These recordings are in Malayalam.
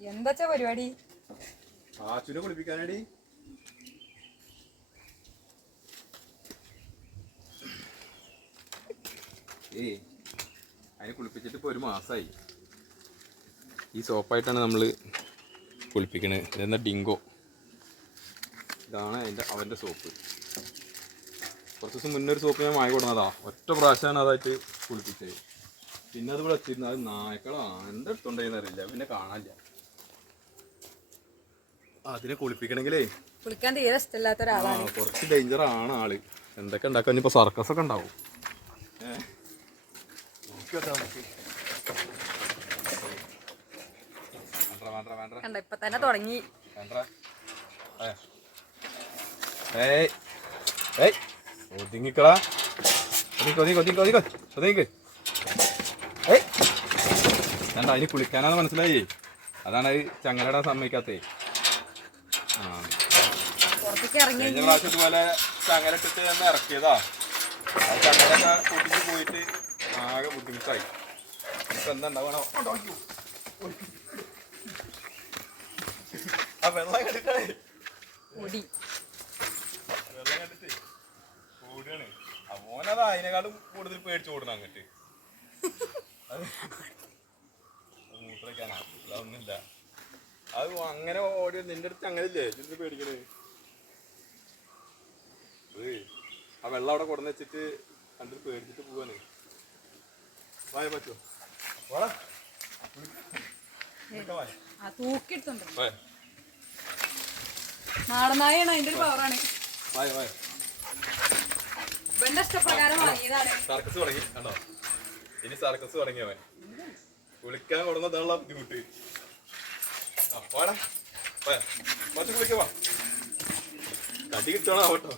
എന്താച്ചാ പരിപാടി? ആച്ചുനെ കുളിപ്പിക്കാനടി. ഏയ് അതിനെ കുളിപ്പിച്ചിട്ട് ഇപ്പോൾ ഒരു മാസമായി ഈ സോപ്പായിട്ടാണ് നമ്മൾ കുളിപ്പിക്കണത്. ഇതെന്താ ഡിങ്കോ? ഇതാണ് അതിന്റെ അവന്റെ സോപ്പ്. കുറച്ച് ദിവസം മുന്നേ ഒരു സോപ്പ് ഞാൻ വാങ്ങി കൊടുന്നതാ ഒറ്റ പ്രാവശ്യമാണ് അതായിട്ട് കുളിപ്പിച്ചത്. പിന്നെ അത് ഇവിടെ വെച്ചിരുന്നു അത് നായ്ക്കളോ എന്താ എടുത്തോണ്ടെന്ന് അറിയില്ല. പിന്നെ കാണാനില്ല. അതിനെ കുളിപ്പിക്കണമെങ്കിലേ കുളിക്കാൻ തീരെ ഇഷ്ടമില്ലാത്ത ആ ഒരാളാണ് കുറച്ച് ഡേഞ്ചർ ആണ് ആൾ. എന്തൊക്കെ ഉണ്ടാക്കാൻ ഇനിയിപ്പോ സർക്കസ് ഒക്കെ ഉണ്ടാവും. ഏ? നോക്കിയോട്ടെ നമുക്ക്. വേണ്ട, വേണ്ട, വേണ്ട, കണ്ട ഇപ്പൊ തന്നെ തുടങ്ങി. വേണ്ട. ഏ. ഏയ്. ഏയ്. ഒതുങ്ങിക്കളാ ഒതുങ്ങിക്കോ ഒതുങ്ങിക്കോ ഒതുങ്ങിക്കോ ഒതുങ്ങിക്കോ. ഒതുങ്ങിക്ക്. ഏയ്. വേണ്ട അതിന് കുളിക്കാനാന്ന് മനസ്സിലായി. അതാണ് അത് ചങ്ങലടാൻ സമ്മതിക്കാത്തേ ഇറങ്ങി കഴിഞ്ഞ പ്രാവശ്യം ഇതുപോലെ തന്നെ ഇറക്കിയതാ. ആ ചങ്ങലൊക്കെ പോയിട്ട് ആകെ ബുദ്ധിമുട്ടായി. ഇപ്പൊ എന്താ ഉണ്ടാവണോ? ആ വെള്ളം കണ്ടിട്ടേ ഓടി വെള്ളം കണ്ടിട്ട്. ഓടുകയാണ് അവനത് അതിനെക്കാളും കൂടുതൽ പേടിച്ചു ഓടണം അങ്ങോട്ട്. മൂത്രക്കാനാ ഒന്നുമില്ല അത് അങ്ങനെ ഓടി നിന്റെ അടുത്ത് അങ്ങനെ ഇല്ലേ പേടിക്കണേ ഏയ്, ആ വെള്ളം അവിടെ കൊടുന്ന് വെച്ചിട്ട് കണ്ടിട്ട് പേടിച്ചിട്ട് പോവാണ്. വായ പറ്റോ നാടനായാണ് അതിന്റെ ഒരു പവറാണ് വായ വായ. ഇവന്റെ ഇഷ്ടപ്രകാരം വാങ്ങിയതാണ്. സർക്കസ് തുടങ്ങി. കണ്ടോ? ഇനി സർക്കസ് തുടങ്ങി അവൻ. കുളിക്കാൻ കൊടുന്നതാണുള്ള ബുദ്ധിമുട്ട്. വാ. കടി കിട്ടണോ ആവട്ടോ.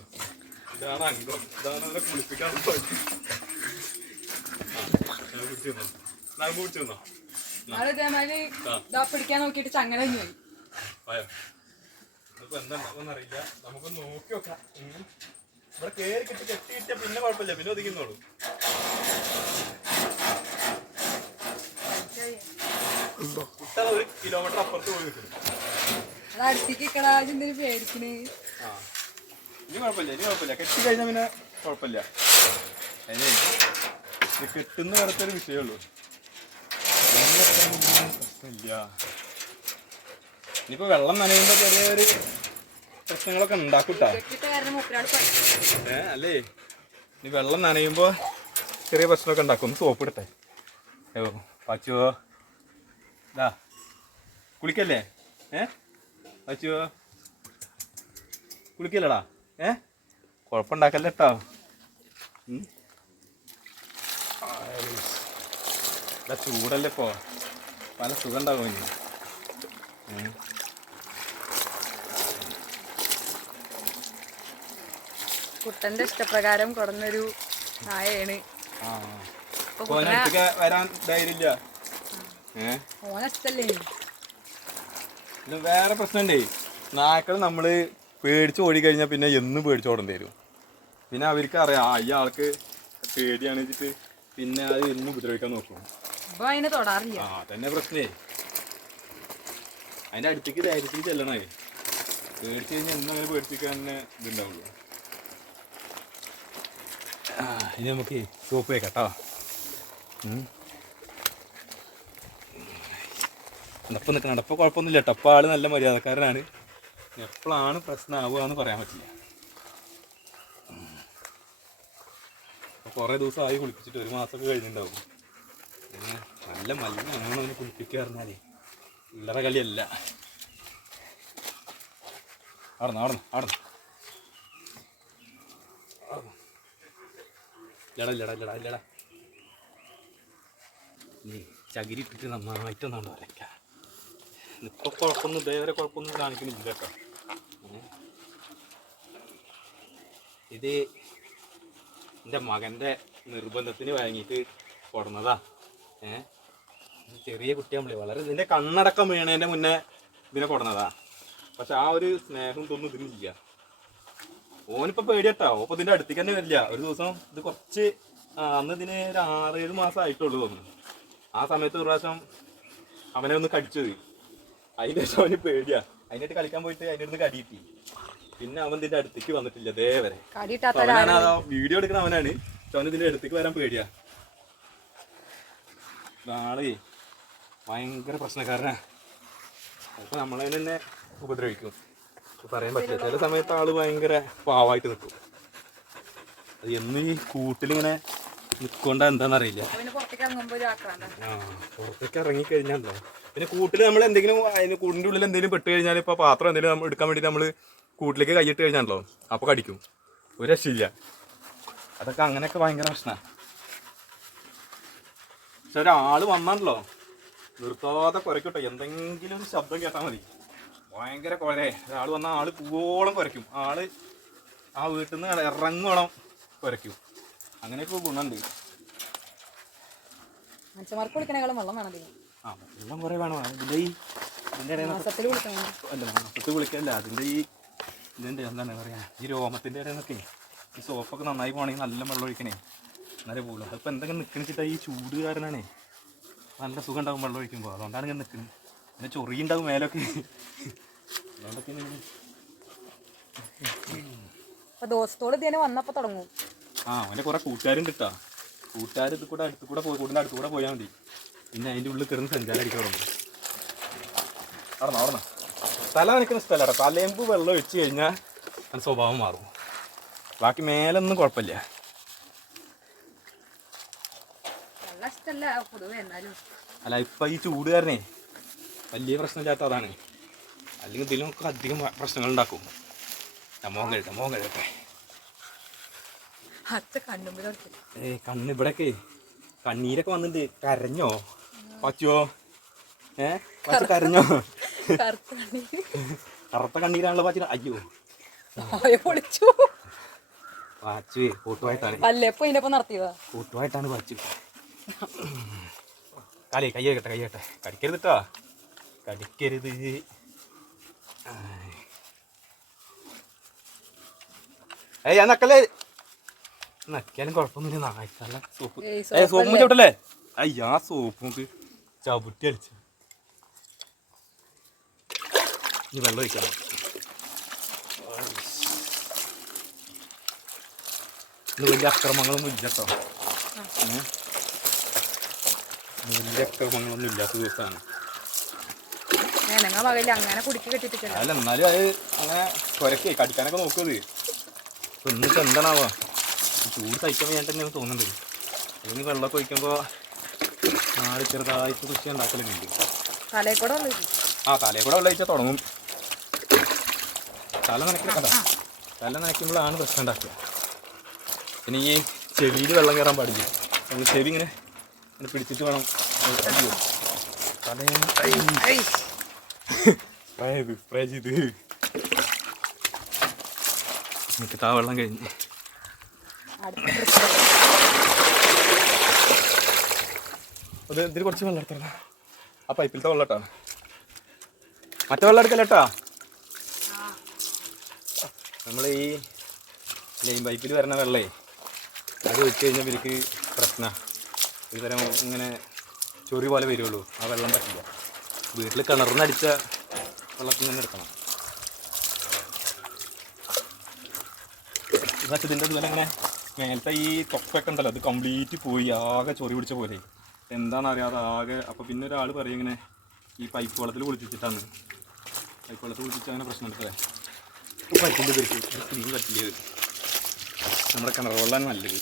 ഇതാണ് അംഗം. ഇതാണ് കുളിപ്പിക്കാൻ പിടിക്കാൻ നോക്കിയിട്ട് ചങ്ങല പോയി. എന്താ അറിയില്ല നമുക്ക് നോക്കി നോക്കാം. ഇവിടെ കേറി കിട്ടി കെട്ടിയിട്ട കിട്ടിയ പിന്നെ കുഴപ്പമില്ല. പിന്നെ ഒതുങ്ങുന്നോളൂ. കുട്ടത് ഒരു കിലോമീറ്റർ അപ്പുറത്ത് പോയി നിൽക്കുന്നു. അത് അടുത്തേക്ക് ഇക്കടാ എന്തിനു ആ. ഇനി കുഴപ്പമില്ല കെട്ടി കഴിഞ്ഞാൽ പിന്നെ കുഴപ്പമില്ല. അതിനെ ഇത് കെട്ടുന്ന വരത്തൊരു വിഷയമുള്ളൂ പ്രശ്നമില്ല. ഇനിയിപ്പോ വെള്ളം നനയുമ്പോ ചെറിയൊരു പ്രശ്നങ്ങളൊക്കെ ഉണ്ടാക്കൂട്ടാ. ഏ അല്ലേ? ഇനി വെള്ളം നനയുമ്പോ ചെറിയ പ്രശ്നമൊക്കെ ഉണ്ടാക്കും. ഒന്ന് സോപ്പ് ഇടട്ടെ. ഓ പച്ചുവോ? ഇതാ. കുളിക്കല്ലേ? ഏ? പച്ചുവോ? കുളിക്കല്ലടാ? ഏ? കുഴപ്പമുണ്ടാക്കല്ല കേട്ടോ ചൂടല്ലേ ഇപ്പോ? പല സുഖം ഉണ്ടാകും ഇനി കുട്ടന്റെ ഇഷ്ടപ്രകാരം കൊടുന്നൊരു നായയാണ് ആ ഇപ്പൊ കുട്ടനെ വരാൻ ധൈര്യമില്ല? ഏ? ഓന ഇഷ്ടല്ലേ ഇത് വേറെ പ്രശ്നമുണ്ടേ. നായ്ക്കൾ നമ്മൾ പേടിച്ച് ഓടിക്കഴിഞ്ഞാൽ പിന്നെ എന്നും പേടിച്ച് ഓടേണ്ടി വരും. പിന്നെ അവർക്ക് അറിയാം ആ ഈ ആൾക്ക് പേടിയാണ് വെച്ചിട്ട് പിന്നെ അത് എന്നും ഉപദ്രവിക്കാൻ നോക്കും. ആ തന്നെ പ്രശ്നേ. അതിന്റെ അടുത്തേക്ക് ധൈര്യത്തിൽ ചെല്ലണേ. പേടിച്ച് കഴിഞ്ഞാൽ എന്നും അങ്ങനെ പേടിപ്പിക്കാൻ തന്നെ ഇതുണ്ടാവുള്ളൂ. ഇനി നമുക്ക് സോപ്പ് കേട്ടോ. നടപ്പം നിൽക്കണം നടപ്പ് കുഴപ്പമൊന്നുമില്ല ആൾ നല്ല മര്യാദക്കാരനാണ്. എപ്പോഴാണ് പ്രശ്നമാവുക എന്ന് പറയാൻ പറ്റില്ല. കുറേ ദിവസമായി കുളിപ്പിച്ചിട്ട് ഒരു മാസമൊക്കെ കഴിഞ്ഞിട്ടുണ്ടാവും. നല്ല മലിനാണ് അവനെ കുളിപ്പിക്കുക ഇല്ലറ കളിയല്ല. ആടന്ന് ആടന്ന് ആടന്ന് ഇല്ലടാ ഇല്ലടാ ഇല്ലടാ ഇല്ലടാ. നീ ചകിരി ഇട്ടിട്ട് നന്നായിട്ടൊന്നാണ് വരയ്ക്ക. ഇപ്പൊ കുഴപ്പമൊന്നും ഇതേവരെ കുഴപ്പമൊന്നും കാണിക്കുന്നില്ല കേട്ടോ. ഇത് എന്റെ മകന്റെ നിർബന്ധത്തിന് വാങ്ങിയിട്ട് കൊടുന്നതാ. ഏ? ഇത് ചെറിയ കുട്ടിയാകുമ്പോഴേ വളരെ ഇതിന്റെ കണ്ണടക്കം വീണതിന്റെ മുന്നേ ഇതിനെ കൊടുന്നതാ. പക്ഷെ ആ ഒരു സ്നേഹം തോന്നും ഇതിനില്ല ഓനിപ്പോ പേടിയട്ടോ. ഓപ്പൊ ഇതിന്റെ അടുത്തേക്ക് തന്നെ വരില്ല. ഒരു ദിവസം ഇത് കുറച്ച് അന്ന് ഇതിന് ഒരു ആറേഴ് മാസം ആയിട്ടുള്ളൂ തോന്നുന്നു. ആ സമയത്ത് ഒരു പ്രാവശ്യം അവനെ ഒന്ന് കടിച്ചത്. അതിന്റെ ശേഷം അവന് പേടിയാ അതിനായിട്ട് കളിക്കാൻ പോയിട്ട് അതിന്റെ അടുത്ത് കടിയിട്ടി പിന്നെ അവൻ ഇതിന്റെ അടുത്തേക്ക് വന്നിട്ടില്ല ദേവരെ അവനാണ് ആ വീഡിയോ എടുക്കുന്ന അവനാണ്. അവന് ഇതിന്റെ അടുത്തേക്ക് വരാൻ പേടിയാ. നാളെ ഭയങ്കര പ്രശ്നക്കാരനാ. അപ്പൊ നമ്മളെ തന്നെ ഉപദ്രവിക്കും. പറയാൻ പറ്റില്ല. ചില സമയത്ത് ആൾ ഭയങ്കര പാവായിട്ട് നിൽക്കും അത് എന്നീ കൂട്ടിലിങ്ങനെ നിൽക്കൊണ്ട എന്താണെന്നറിയില്ല പുറത്തേക്ക് ഇറങ്ങി കഴിഞ്ഞാലോ പിന്നെ കൂട്ടിൽ നമ്മൾ എന്തെങ്കിലും അതിന് കൂടിന്റെ ഉള്ളിൽ എന്തെങ്കിലും പെട്ട് കഴിഞ്ഞാൽ ഇപ്പോൾ പാത്രം എന്തെങ്കിലും എടുക്കാൻ വേണ്ടി നമ്മൾ കൂട്ടിലേക്ക് കൈയിട്ട് കഴിഞ്ഞാണല്ലോ അപ്പോൾ കടിക്കും. ഒരു രക്ഷയില്ല. അതൊക്കെ അങ്ങനെയൊക്കെ ഭയങ്കര പ്രശ്നമാണ് പക്ഷെ ഒരാൾ വന്നാണല്ലോ നിർത്താതെ കുരയ്ക്കട്ടെ. എന്തെങ്കിലും ഒരു ശബ്ദം കേട്ടാൽ മതി. ഭയങ്കര കുരേ. ഒരാൾ വന്നാൽ ആൾ പൂവോളം കുരയ്ക്കും. ആൾ ആ വീട്ടിൽ നിന്ന് ഇറങ്ങോളം കുരയ്ക്കും. അങ്ങനെയൊക്കെ ഗുണമുണ്ട്. മനുഷ്യന്മാർക്ക് കുളിക്കണേക്കാളും വെള്ളം വേണം അതിന്. ആ വെള്ളം കുറേ വേണം. അതിന്റെ ഈ ഇതിന്റെ ഇടയിൽ മാസത്തിൽ കുളിക്കണം അല്ല മാസത്ത് വിളിക്കല്ല അതിന്റെ ഈ ഇതിന്റെ എന്താണ് പറയുക ഈ രോമത്തിന്റെ ഇടയിൽ നിന്നൊക്കെ ഈ സോപ്പൊക്കെ നന്നായി പോകണമെങ്കിൽ നല്ല വെള്ളം ഒഴിക്കണേ. എന്നാലേ പോകുള്ളൂ അതിപ്പോൾ എന്തെങ്കിലും നിൽക്കണിച്ചിട്ട് ഈ ചൂട് കാരനാണേ നല്ല സുഖം ഉണ്ടാകും വെള്ളം ഒഴിക്കുമ്പോൾ അതുകൊണ്ടാണ് ഞാൻ നിൽക്കുന്നത് പിന്നെ ചൊറിയുണ്ടാവും മേലൊക്കെ. അതുകൊണ്ടൊക്കെ ഇങ്ങനെ അപ്പൊ ദോസ്തോട് ഇതിനെ വന്നപ്പോൾ തുടങ്ങും. ആ അവന്റെ കുറേ കൂട്ടുകാരും കിട്ടാ കൂട്ടുകാർ ഇത് കൂടെ അടുത്ത് കൂടെ പോയി കൂടിന്റെ അടുത്ത് കൂടെ പോയാൽ മതി. പിന്നെ അതിന്റെ ഉള്ളിൽ കിടന്ന് സഞ്ചാരം അടിക്കാൻ തുടങ്ങും. അറന്നോ അറന്നോ തല നനക്കുന്ന സ്ഥലമാണ് തലേമ്പ് വെള്ളം ഒഴിച്ച് കഴിഞ്ഞാൽ അതിന് സ്വഭാവം മാറും. ബാക്കി മേലൊന്നും കുഴപ്പമില്ല. അല്ല ഇപ്പം ഈ ചൂട് കാരണേ വലിയ പ്രശ്നമില്ലാത്ത അതാണ്. അല്ലെങ്കിൽ ഇതിലും അധികം പ്രശ്നങ്ങൾ ഉണ്ടാക്കും. മോഹം കഴിട്ടെ മോഹം മോൻ ഏ കണ്ണ് ഇവിടൊക്കെ കണ്ണീരൊക്കെ വന്നിട്ട് കരഞ്ഞോ? പച്ചോ ഏ പച്ച കരഞ്ഞോ? കറുത്ത കണ്ണീര്. കറുത്ത കണ്ണീരാണല്ലോ പച്ച അയ്യോ. പൊളിച്ചു. പാച്ച് കൂട്ടുമായിട്ടാണ്. പല്ലപ്പോ ഇതിനൊപ്പം നടത്തിയതാ? കൂട്ടുമായിട്ടാണ് പാച്ച് കാലേ കൈ കേട്ടെ കൈ കേട്ടെ കടിക്കരുത് കേട്ടോ കടിക്കരുത്. ഏയ്. ഞാൻ നക്കല്ലേ നക്കിയാലും കുഴപ്പമൊന്നുമില്ല. നായ്ക്കല്ല സോപ്പ്. ഏ സോപ്പ് ചവിട്ടല്ലേ? അയ്യാ സോപ്പ് നമുക്ക് ചവിട്ടി അടിച്ചു. വെള്ളം ഒഴിക്കണം. വലിയ അക്രമങ്ങളൊന്നും ഇല്ല കേട്ടോ വലിയ അക്രമങ്ങളൊന്നും ഇല്ലാത്ത ദിവസമാണ് അല്ല എന്നാലും അത് അങ്ങനെ കുരക്കേ കടിക്കാനൊക്കെ നോക്കുന്നത് ഇന്നിപ്പോ എന്താണാവാ? ചൂട് സഹിക്കാൻ വേണ്ടി തന്നെയാണ് തോന്നുന്നുണ്ട് അല്ലെങ്കിൽ വെള്ളമൊക്കെ ഒഴിക്കുമ്പോൾ നാട് ചെറുതായിട്ട് കൃഷി ഉണ്ടാക്കലുണ്ട്. ആ തലയിൽ കൂടെ വെള്ളം ഒഴിച്ചാൽ തുടങ്ങും. തല നനയ്ക്കുന്ന തല നനയ്ക്കുമ്പോഴാണ് പ്രശ്നം ഉണ്ടാക്കുക. പിന്നെ ഈ ചെവിയിൽ വെള്ളം കയറാൻ പാടില്ല? നമ്മൾ ചെവി ഇങ്ങനെ പിടിച്ചിട്ട് വേണം. സ്പ്രേ ചെയ്ത് സ്പ്രേ എനിക്ക് താ വെള്ളം കഴിഞ്ഞ്. അത് ഇതിൽ കുറച്ച് വെള്ളം എടുത്തല്ല ആ പൈപ്പിലത്തെ വെള്ളം മറ്റേ വെള്ളം എടുക്കല്ലേട്ടാ നമ്മൾ ഈ ലൈൻ പൈപ്പിൽ വരുന്ന വെള്ളേ അത് ഒഴിച്ച് കഴിഞ്ഞാൽ ഇവർക്ക് പ്രശ്നമാണ് ഒരു തരം ഇങ്ങനെ ചൊറി പോലെ വരുള്ളൂ. ആ വെള്ളം പറ്റില്ല. വീട്ടിൽ കിണറിനടിച്ച വെള്ളത്തിൽ നിന്ന് എടുക്കണം. ഇതിന്റെ ഇങ്ങനെ മേലത്തെ ഈ തൊക്കൊക്കെ ഉണ്ടല്ലോ അത് കംപ്ലീറ്റ് പോയി ആകെ ചൊറി പിടിച്ച പോലെ. എന്താണെന്ന് അറിയാതെ ആകെ അപ്പോൾ പിന്നെ ഒരാൾ പറയും ഇങ്ങനെ ഈ പൈപ്പ് വെള്ളത്തിൽ കുളിപ്പിച്ചിട്ടാണ്. പൈപ്പ് വെള്ളത്തിൽ കുളിപ്പിച്ചാൽ അങ്ങനെ പ്രശ്നം എടുത്തല്ലേ പറ്റില്ല ഇവർക്ക് ക്രീം പറ്റില്ല നമ്മുടെ കിണർ വെള്ളമാണ് നല്ലത്.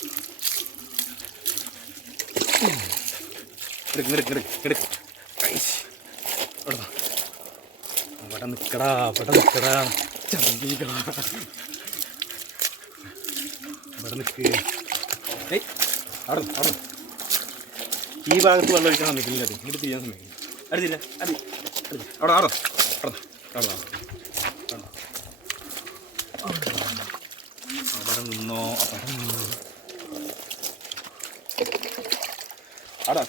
ഇവിടെ. അവിടെ നിൽക്കടാ അവിടെ നിൽക്കടാ ചന്തീകളാ ഇവിടെ നിൽക്ക് ഏയ് അവിടെ അവിടെ. ഈ ഭാഗത്ത് വെള്ളം ഒഴിക്കാൻ സമ്മതിക്കില്ല അത്. ഇങ്ങോട്ട് തിരിയാൻ സമ്മതിക്കില്ല അടുത്തില്ല അടി. അടി അവിടെ അവിടെ. അവിടെ അവിടെ അവിടെ നിന്നോ അവിടെ നിന്നോ. അവിടെ.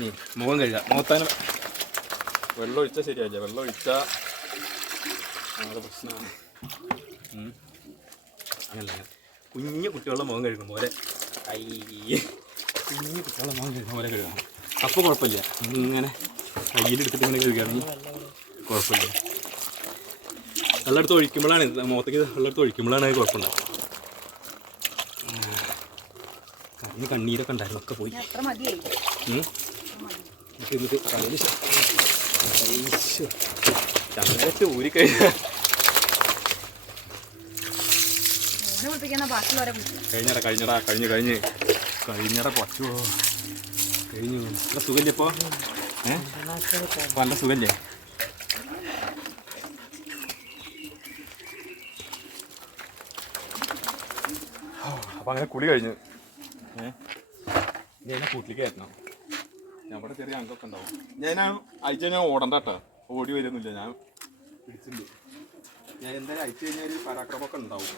നീ മുഖം കഴുകാം. മുഖത്താനും വെള്ളം ഒഴിച്ചാൽ ശരിയായില്ല വെള്ളം ഒഴിച്ചാൽ പ്രശ്നമാണ്. അങ്ങനല്ല. കുഞ്ഞു കുട്ടികളുടെ മുഖം കഴുകും പോലെ ഐ. കുഞ്ഞു കുട്ടികളുടെ മുഖം കഴുകും പോലെ കഴുകണം അപ്പോൾ കുഴപ്പമില്ല. ഇങ്ങനെ കയ്യിലെടുത്തിട്ട് ഇങ്ങനെ കഴുകുകയാണെങ്കിൽ കുഴപ്പമില്ല. വെള്ളമെടുത്ത് ഒഴിക്കുമ്പോഴാണ് മുഖത്തേക്ക് വെള്ളമെടുത്ത് ഒഴിക്കുമ്പോഴാണ് കുഴപ്പമുണ്ടാവും കണ്ണ് കണ്ണീരൊക്കെ ഉണ്ടായിരുന്നു. ഒക്കെ പോയി. എന്നിട്ട് കണ്ണിൽ ശ- ഐശോ. കുളിപ്പിക്കുന്ന ബാക്കിയുള്ളവരെ കഴിഞ്ഞടാ കഴിഞ്ഞടാ കഴിഞ്ഞ് കഴിഞ്ഞ്. കഴിഞ്ഞടാ പറ്റുമോ കഴിഞ്ഞു നല്ല സുഖല്ലേ ഇപ്പോൾ നല്ല സുഖല്ലേ? അപ്പം അങ്ങനെ കുളി കഴിഞ്ഞു. ഏഹ് ഞാൻ കൂട്ടിലേക്ക് കയറ്റണം? നമ്മുടെ ചെറിയ അംഗമൊക്കെ ഉണ്ടാവും. ഞാൻ അയച്ചു കഴിഞ്ഞാൽ ഓടണ്ട കേട്ടോ. ഓടി വരുന്നില്ല ഞാൻ പിടിച്ചിട്ടുണ്ട്. ഞാൻ എന്തായാലും അയച്ചു കഴിഞ്ഞാൽ പരാക്രമൊക്കെ ഉണ്ടാവും.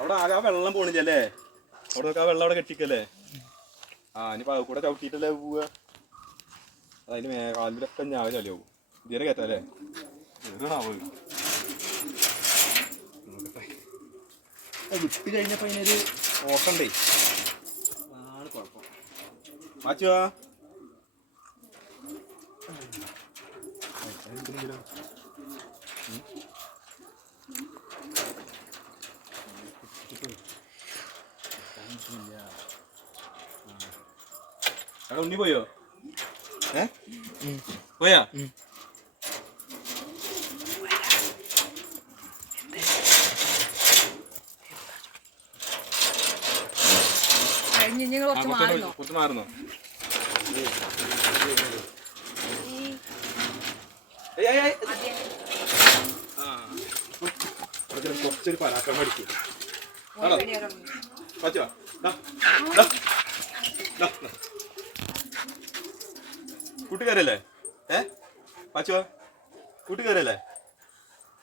അവിടെ ആകെ ആ വെള്ളം പോണില്ലല്ലേ? അവിടെ നോക്ക് ആ വെള്ളം അവിടെ കെട്ടിക്കല്ലേ? ആ ഇനി അത് കൂടെ ചവിട്ടിയിട്ടല്ലേ പോവുക. അതിന് മേ കാലിലൊക്കെ ഞാൻ ചളിയാവും. ഇതുവരെ കയറ്റല്ലേ? ഏതാണാവ് വിട്ട് കഴിഞ്ഞപ്പോൾ അതിനൊരു ഓട്ടണ്ടേ അതാണ് കുഴപ്പം. മാച്ചുവാ ഉണ്ണി പോയോ ഏ പോയാ ഇനി കുറച്ച് മാറുന്നോ? കുത്തു മാറുന്നോ? കുറച്ചൊരു പരാക്രമം അടിക്കും. പറ്റുവാ? ദാ, ദാ, ദാ, ദാ. കൂട്ടുകാരല്ലേ? ഏ? പച്ചുവാ കൂട്ടുകാരല്ലേ?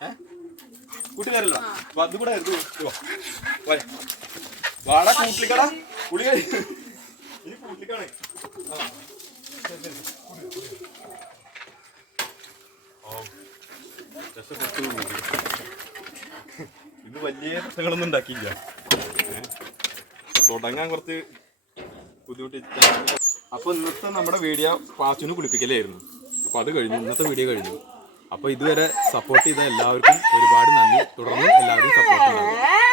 ഏ? കൂട്ടുകാരല്ലോ. അത് ഇത് കൂടെ ഇത്. വാടാ കൂട്ടിലിക്കടാ. രക്ഷപ്പെട്ടു. ഇന്ന് വലിയ പ്രശ്നങ്ങളൊന്നും ഉണ്ടാക്കിയില്ല. തുടങ്ങാൻ കുറച്ച് ബുദ്ധിമുട്ടിച്ചാണ് അപ്പൊ ഇന്നത്തെ നമ്മുടെ വീഡിയോ പാച്ചുന് കുളിപ്പിക്കലായിരുന്നു. അപ്പൊ അത് കഴിഞ്ഞു ഇന്നത്തെ വീഡിയോ കഴിഞ്ഞു. അപ്പൊ ഇതുവരെ സപ്പോർട്ട് ചെയ്ത എല്ലാവർക്കും ഒരുപാട് നന്ദി. തുടർന്ന് എല്ലാവരും സപ്പോർട്ട് ഉണ്ടാകും